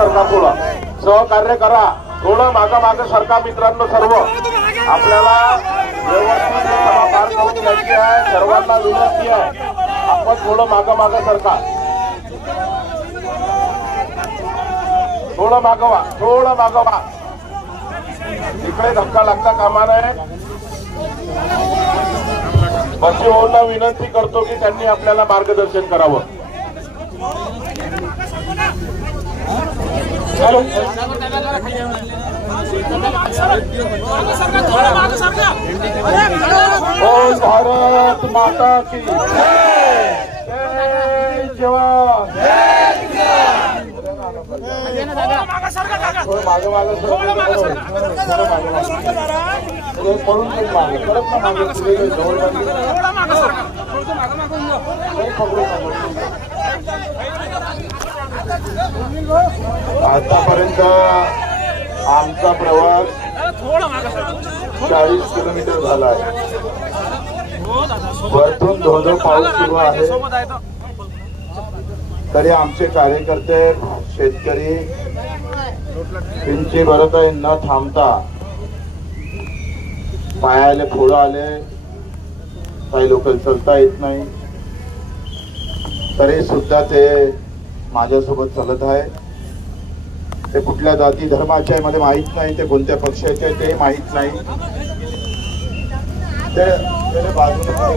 सरका, थोडं सहकार्य करा, थोडं मागं सरका मित्रांनो. सर्व आपल्याला व्यवस्थित सभा पार करून घ्यायची आहे, सर्वांना विनंती आहे, आपण थोडं मागं सरका, थोडं मागवा. इकडे धक्का लागता कामा नये. बच्चूभाऊंना विनंती करतो की त्यांनी आपल्याला मार्गदर्शन करावं. ओ भारत माता की जय जवान. आतापर्यंत आमचा प्रवास 40 किलोमीटर झाला आहे. वरतून धोधो पाऊस सुरू आहे, तरी आमचे कार्यकर्ते शेतकरी पिंची भरत आहे न थांबता. पायाले फोड आले, काही लोक चलता येत नाही, तरी सुद्धा ते माझ्यासोबत चालत आहे. ते कुठल्या जाती धर्माचे आहे मला माहित नाही, ते कोणत्या पक्षाचे आहे ते माहित नाही. ते बाजूला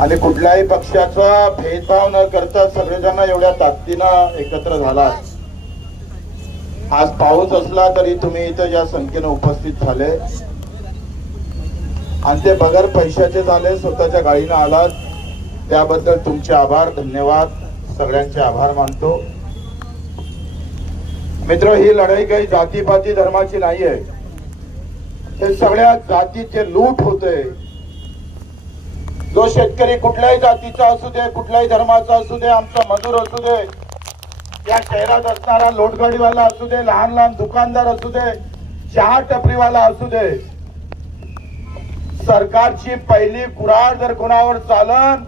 आणि कुठल्याही पक्षाचा भेदभाव न करता सगळेजण एवढ्या ताकदीनं एकत्र झाला. आज पाऊस असला तरी तुम्ही इथं ज्या संख्येने उपस्थित झाले आणि ते बगैर पैशाचे झाले, स्वतःच्या गाडीनं आलात, त्याबद्दल तुमचे आभार, धन्यवाद. सगळ्यांचे आभार मानतो. मित्र, ही लढाई काही जातीपाती धर्माची नाहीये. हे सगळ्या जातीचे लूट होते. जो शेतकरी कुठल्याही जातीचा असू दे, कुठल्याही धर्माचा असू दे, आमचा मजूर असू दे, या शहरात असणारा लोटगाडीवाला असू दे, लहान दुकानदार असू दे, चहा टपरीवाला असू दे, सरकारची पहिली कुऱ्हाड जर कोणावर चालन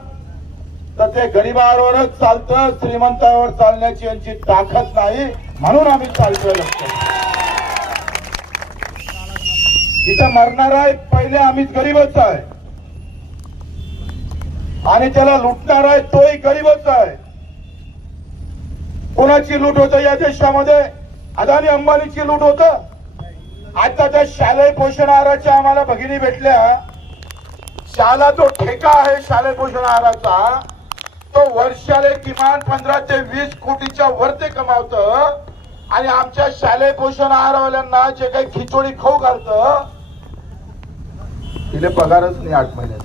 तर ते गरिबावरच चालतं. श्रीमंतावर चालण्याची यांची ताकद नाही, म्हणून आम्ही चालतोय. इथं मरणारा पहिले आम्हीच गरीबच आहे आणि त्याला लुटणार आहे तोही गरीबच आहे. कोणाची लूट होतं या देशामध्ये? अदानी अंबानीची लूट होत. आता त्या शालेय पोषण आहाराच्या आम्हाला भगिनी भेटल्या. शाला जो ठेका आहे शालेय पोषण आहाराचा, तो वर्षाला किमान 15 ते 20 कोटीच्या वर ते कमावतं. आणि आमच्या शालेय पोषण आहारवाल्यांना जे काही खिचडी खाऊ घालतं, तिले पगारच नाही 8 महिन्याचा.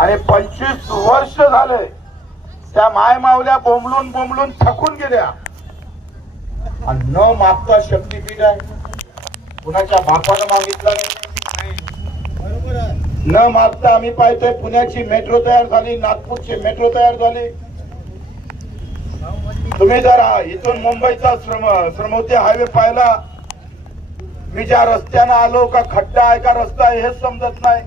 आणि 25 वर्ष झाले त्या मायमावल्या बोंबलून थकून गेल्या. आणि न मागता शक्तीपीठ आहे, कुणाच्या बापानं मागितलं नाही. न मागता आम्ही पाहतोय पुण्याची मेट्रो तयार झाली, नागपूरची मेट्रो तयार झाली. तुम्ही जर इथून मुंबईचा श्रमोदय हायवे पाहिला, मी ज्या रस्त्यानं आलो, का खड्डा आहे का रस्ता आहे हेच समजत नाही.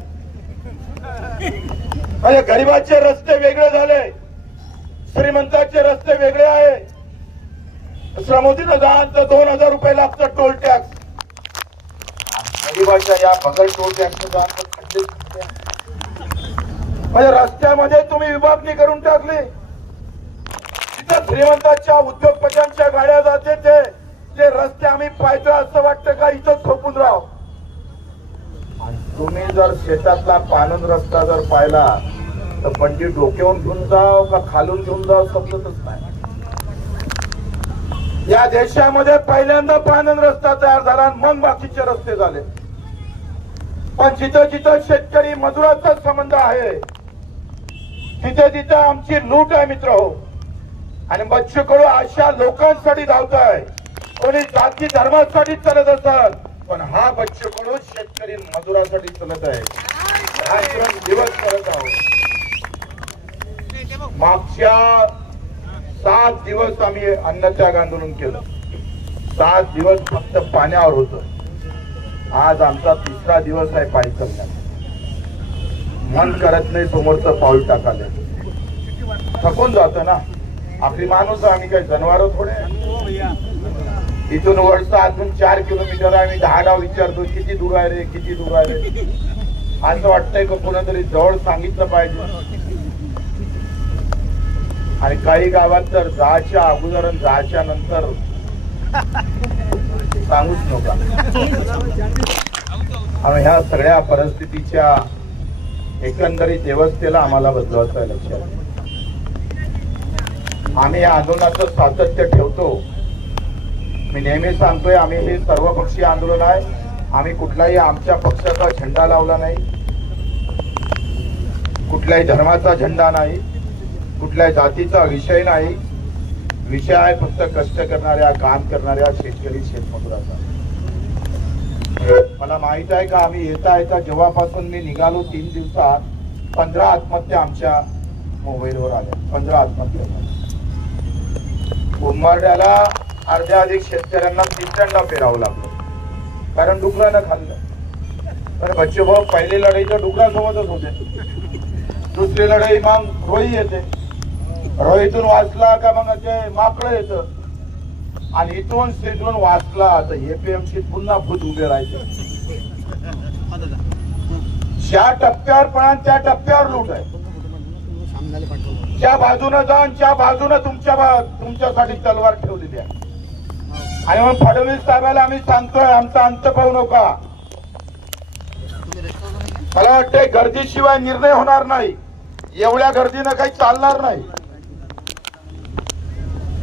म्हणजे गरीबाचे रस्ते वेगळे झाले, श्रीमंताचे रस्ते वेगळे आहे. श्रमोदीनं जाण तर 2000 रुपये लागतं टोल टॅक्स. गरीबाच्या या बगल टोल टॅक्स जाण तर म्हणजे रस्त्यामध्ये तुम्ही विभागणी करून टाकली. तिथं श्रीमंताच्या उद्योगपत्यांच्या गाड्या जाते, ते रस्ते आम्ही पाहतोय असं वाटतं का इथंच थोपून राहू. आणि तुम्ही जर शेतातला पाणून रस्ता जर पाहिला तर बंडी डोक्यावरून घेऊन जाव का खालून घेऊन जाव समजतच नाही. या देशामध्ये पहिल्यांदा पाणून रस्ता तयार झाला, मग बाकीचे रस्ते झाले. पण जिथं जिथं शेतकरी मजुराचा संबंध आहे, तिथे तिथे आमची लूट आहे मित्र हो. आणि बच्चू कडू अशा लोकांसाठी धावतोय. कोणी जाती धर्मासाठी चालत असतात, पण हा बच्चू कडू शेतकरी मजुरासाठी चालत आहे. रात्रंदिवस करत आहोत. मागच्या 7 दिवस आम्ही अन्नत्याग आंदोलन केलं. 7 दिवस फक्त पाण्यावर होतो. आज आमचा 3रा दिवस आहे पायी चालण्याचा. मन करत नाही समोरचं पाऊल टाकायला. थकून जातो ना. आपली माणूस आम्ही काही जनावर थोडे. इथून वरचा अजून 4 किलोमीटर आम्ही 10 डाव विचारतो किती दूर आहे रे, किती दूर आहे रे. असं वाटतंय का कोणातरी जवळ सांगितलं पाहिजे. आणि काही गावात तर जायच्या अगोदर आणि जायच्या नंतर सांगूच नका. आणि ह्या सगळ्या परिस्थितीच्या एकंदरीत व्यवस्थेला आम्हाला बदलवायचं आहे. लक्षात आम्ही या आंदोलनाचं सातत्य ठेवतो. मी नेहमी सांगतोय आम्ही हे सर्वपक्षीय आंदोलन आहे. आम्ही कुठलाही आमच्या पक्षाचा झेंडा लावला नाही, कुठल्याही धर्माचा झेंडा नाही, कुठल्याही जातीचा विषय नाही. विषय आहे फक्त कष्ट करणाऱ्या, काम करणाऱ्या शेतकरी शेतमजुराचा. मला माहित आहे का आम्ही येता येता जेव्हापासून मी निघालो 3 दिवसात 15 आत्महत्या आमच्या मोबाईलवर आल्या. 15 आत्महत्या. उंबरड्याला अर्ध्या अधिक शेतकऱ्यांना तिसऱ्यांदा पेरावं लागलं कारण डुकरानं खाल्लं. तर बच्चे भाऊ पहिली लढाई तर डुकरासोबतच होते. दुसरी लढाई मग रोही येते. रोहीतून वाचला का मग ते माकडं येतं. आणि इथून तिथून वाचला तर एपीएमसी पुन्हा भूत उभे राहायचे. ज्या टप्प्यावर पण त्या टप्प्यावर लूट आहे. ज्या बाजूने जाऊन त्या बाजूने तुमच्यासाठी तलवार ठेवलेली आहे. आणि मग फडणवीस साहेबांना आम्ही सांगतोय आमचा अंत पाहू नका. मला वाटतंय गर्दीशिवाय निर्णय होणार नाही. एवढ्या गर्दीनं काही चालणार नाही.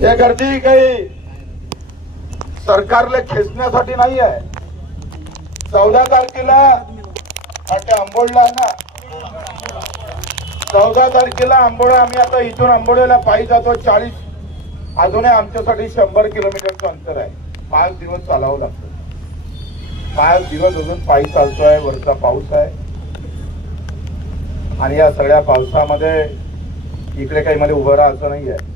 हे गर्दी काही सरकारला खेचण्यासाठी नाही आहे. 14 तारखेला आंबोडला ना 14 तारखेला आंबोडा आम्ही आता इथून आंबोड्याला पायी जातो. 40 अजूनही आमच्यासाठी 100 किलोमीटरचं अंतर आहे. 5 दिवस चालावं लागतं. 5 दिवस अजून पायी चालतोय. वरचा पाऊस आहे आणि या सगळ्या पावसामध्ये इकडे काही मला उभं राहायचं नाही आहे.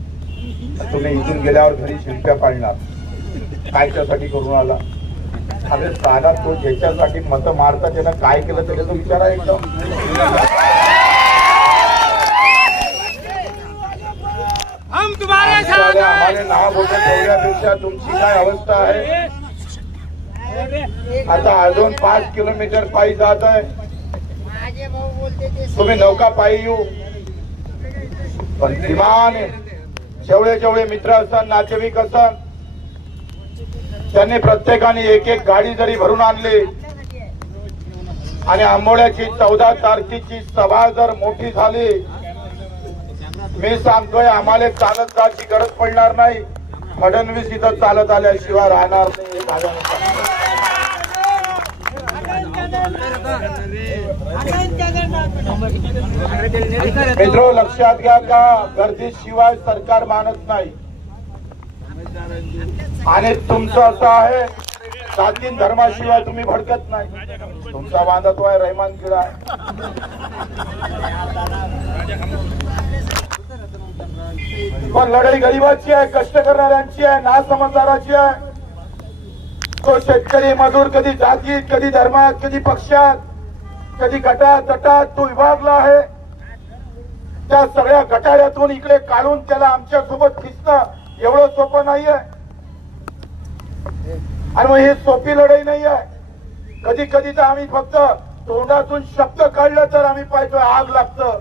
तुम्ही इथून गेल्यावर घरी शिल्प्या पाळणार. काय त्यासाठी करून आला. अरे साधा तो ज्याच्यासाठी मत मारता त्यानं काय केलं त्याचा विचार आहे एकदम. आम्हाला नाव बोलून ठेवण्यापेक्षा तुमची काय अवस्था आहे. आता अजून 5 किलोमीटर पायी जात आहे. तुम्ही नौका पायी येऊ पण किमान जेवढे मित्र असतात नातेवाईक असतात त्यांनी प्रत्येकाने एक गाडी जरी भरून आणली आणि आंबोड्याची 14 तारखेची सभा जर मोठी झाली मी सांगतोय आम्हाला चालत जायची गरज पडणार नाही. फडणवीस इथं चालत आल्याशिवाय राहणार नाही. मित्र लक्षात घ्या का गर्दीशिवाय सरकार मानत नाही. आणि तुमचं असं आहे जाती धर्माशिवाय तुम्ही भडकत नाही. तुमचा बांधा तो आहे रहमान किडा आहे. पण लढाई गरिबाची आहे, कष्ट करणाऱ्यांची आहे, नासमजदाराची आहे. तो शेतकरी मजूर कधी जातीत, कधी धर्मात, कधी पक्षात, कधी गटात तटात तो विभागला आहे. त्या सगळ्या गटाऱ्यातून इकडे काढून त्याला आमच्या सोबत खिचणं एवढं सोपं नाहीये. आणि मग ही सोपी लढाई नाही आहे. कधी कधी तर आम्ही फक्त तोंडातून शब्द काढला तर आम्ही पाहतोय आग लागतं.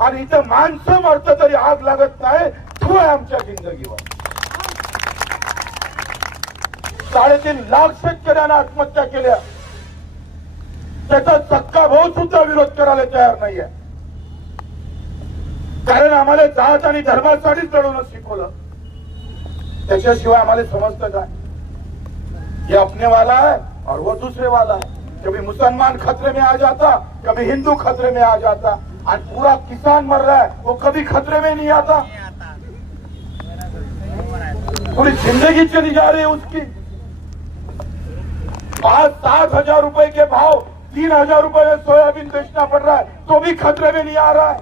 आणि इथं माणसं मरतं तरी आग लागत नाही. तो आहे आमच्या जिंदगीवर. 3.5 लाख शेतकऱ्यांना आत्महत्या केल्या. त्याचा सक्का भाऊ सुद्धा विरोध करायला तयार नाहीये. कारण आम्हाला जात आणि धर्मासाठीच लढवणं शिकवलं. त्याच्याशिवाय आम्हाला समजतं काय. ये अपने वाला है और वो दूसरे वाला है. कभी मुसलमान खतरे में आ जाता, कभी हिंदू खतरे में आ जाता. और पूरा किसान मर रहा है वो कभी खतरे में नहीं आता. पूरी जिंदगी चली जा रही है उसकी. 5-7 हजार रुपए के भाव 3,000 रुपए में सोयाबीन बेचना पड़ रहा है तो भी खतरे में नहीं आ रहा है.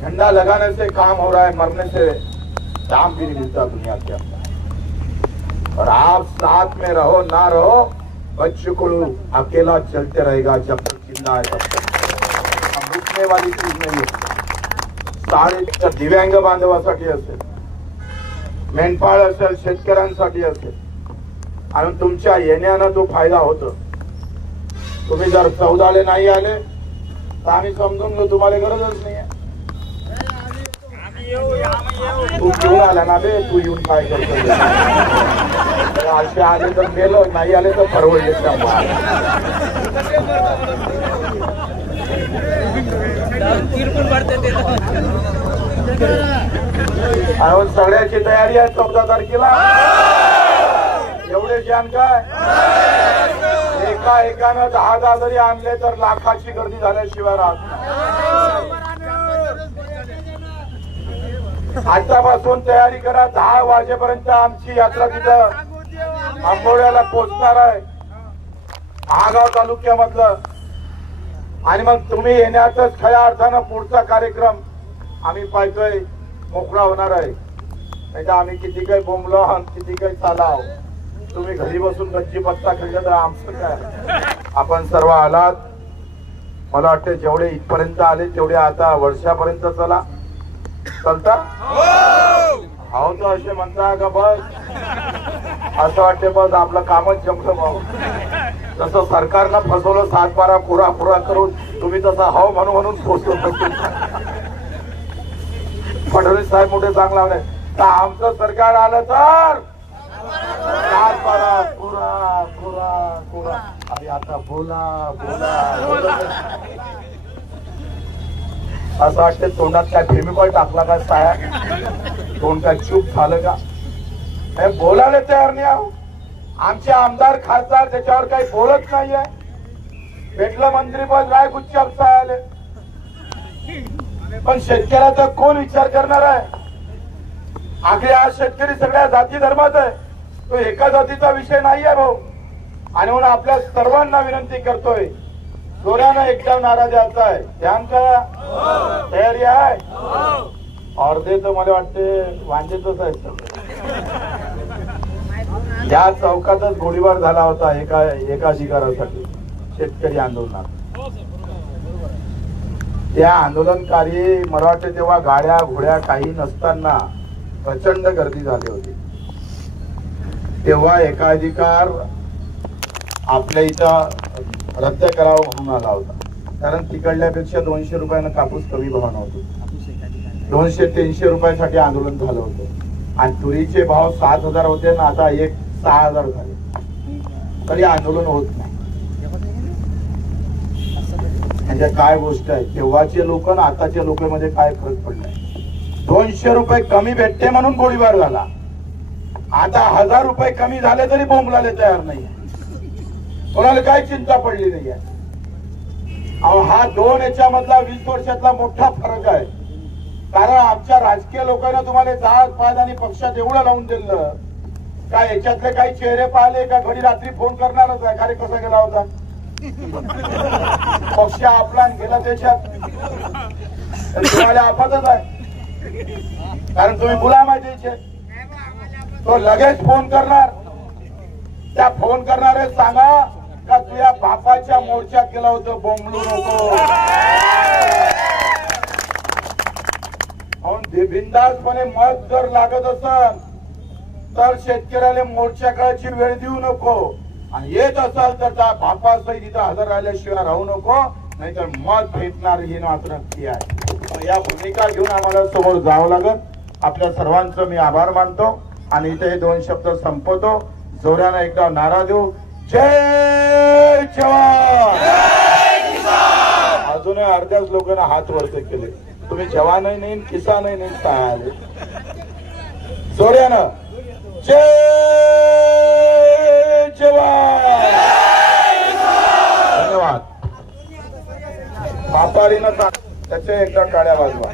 झंडा लगाने से काम हो रहा है, मरने से दाम भी नहीं मिलता दुनिया के अंदर। और आप साथ में रहो ना रहो, बच्चों अकेला चलते रहेगा जब तक जिंदा है तब तक। हम रुकने वाली चीज नहीं है। सारे दिव्यांग बांधवासाठी असेल, मेंढपाळ असेल, शेतकऱ्यांसाठी असेल, आणि तुमच्या येण्यानं तो फायदा होतो। तुम्ही जर 14 नाही आले तर आम्ही समजून घेऊ तुम्हाला गरजच नाही आहे। तू घेऊन आला ना बे, तू येऊन काय करतो? असे आले तर गेलो, नाही आले तर परवडले। सगळ्याची तयारी आहे 14 तारखेला। एवढे जाण काय एकानं 10 जरी आणले तर लाखाची गर्दी झाल्याशिवाय राहत नाही। आतापासून तयारी करा। 10 वाजेपर्यंत आमची यात्रा तिथं आंबोड्याला पोहोचणार आहे, महागाव तालुक्यामधलं। आणि मग तुम्ही येण्यातच खऱ्या अर्थानं पुढचा कार्यक्रम आम्ही पाहतोय मोकळा होणार आहे। नाही तर आम्ही किती काही बोंबलो किती काही चालाव, तुम्ही घरी बसून गच्ची पत्ता खेळलं तर आमचं काय? आपण सर्व आलात, मला वाटतं जेवढे इथपर्यंत आले तेवढे आता वर्षापर्यंत चला। चलता हो तर असे म्हणता का बस? असं वाटते बस आपलं कामच जमलं भाऊ। तसं सरकारनं फसवलं 7-12 कोरा करून, तुम्ही तसं हो म्हणून पोचलो। फडणवीस साहेब मोठे सांग लावले तर आमचं सरकार आलं तर 7-12 कोरा। अरे आता बोला असं वाटतं तोंडात काय फेमिकॉल टाकला का साया? तोंड काय चूप झालं का? बोलायला तयार नाही आहो। आमचे आमदार खासदार त्याच्यावर काही बोलत नाहीये। भेटलं मंत्रीपद रायगुच्छ आले, पण शेतकऱ्याचा कोण विचार करणार आहे? आखरी आज शेतकरी सगळ्या जाती धर्मात आहे, तो एका जातीचा विषय नाही आहे भाऊ। आणि म्हणून आपल्या सर्वांना विनंती करतोय, जोरानं एकदा नारा द्यायचा आहे। ध्यान करा, तयारी आहे। अर्धे तर मला वाटते वांजेतच आहेत। या चौकातच गोळीबार झाला होता एका अधिकारासाठी, शेतकरी आंदोलनात। त्या आंदोलनकारी मला वाटते तेव्हा गाड्या घोड्या काही नसताना प्रचंड गर्दी झाली होती। तेव्हा एकाधिकार आपल्या इथं रद्द करावा म्हणून आला होता, कारण तिकडल्यापेक्षा 200 रुपयानं कापूस कमी भाव नव्हतो। 200-300 रुपयासाठी आंदोलन झालं होतं। आणि तुरीचे भाव 7,000 होते ना, आता 6,000 झाले, तरी आंदोलन होत नाही। म्हणजे काय गोष्ट आहे, तेव्हाचे लोक आणि आताच्या लोकांमध्ये काय फरक पडलाय? 200 रुपये कमी भेटते म्हणून गोळीबार झाला, आता 1000 रुपये कमी झाले तरी बोंबलाले तयार नाही। कोणाला काय चिंता पडली नाहीये। हा 2 याच्यामधला 20 वर्षातला मोठा फरक आहे। कारण आमच्या राजकीय लोकांना तुम्हाला जात पात आणि पक्षात एवढं लावून दिलं का? याच्यातले काही चेहरे पाहिले का? घडी रात्री फोन करणारच आहे, अरे कसा गेला होता पक्ष आपला गेला त्याच्यात, तुम्हाला आफतच आहे। कारण तुम्ही गुलाम आहे त्याचे, तो लगेच फोन करणार। त्या फोन करणारे सांगा का तुझ्या बापाच्या मोर्चात गेला होतं, बोंबलू नको। बिनधास्तपणे मत जर लागत असेल तर शेतकऱ्याला मोर्चा काळाची वेळ देऊ नको, आणि येत असाल तर त्या बापासहित इथं हजर राहिल्याशिवाय राहू नको, नाहीतर मत भेटणार ही मात्र नक्की आहे। या भूमिका घेऊन आम्हाला समोर जावं लागत। आपल्या सर्वांचं मी आभार मानतो आणि इथे हे 2 शब्द संपवतो। जोरानं एकदा नारा देऊ, जय जवान। अजूनही अर्ध्याच लोकांना हात वरती केले, तुम्ही जवानही नाही किसानही नाही, काय आले? जोरानं जय जवान। धन्यवाद। बापारीनं त्याच्या एकदा काड्या वाजवा।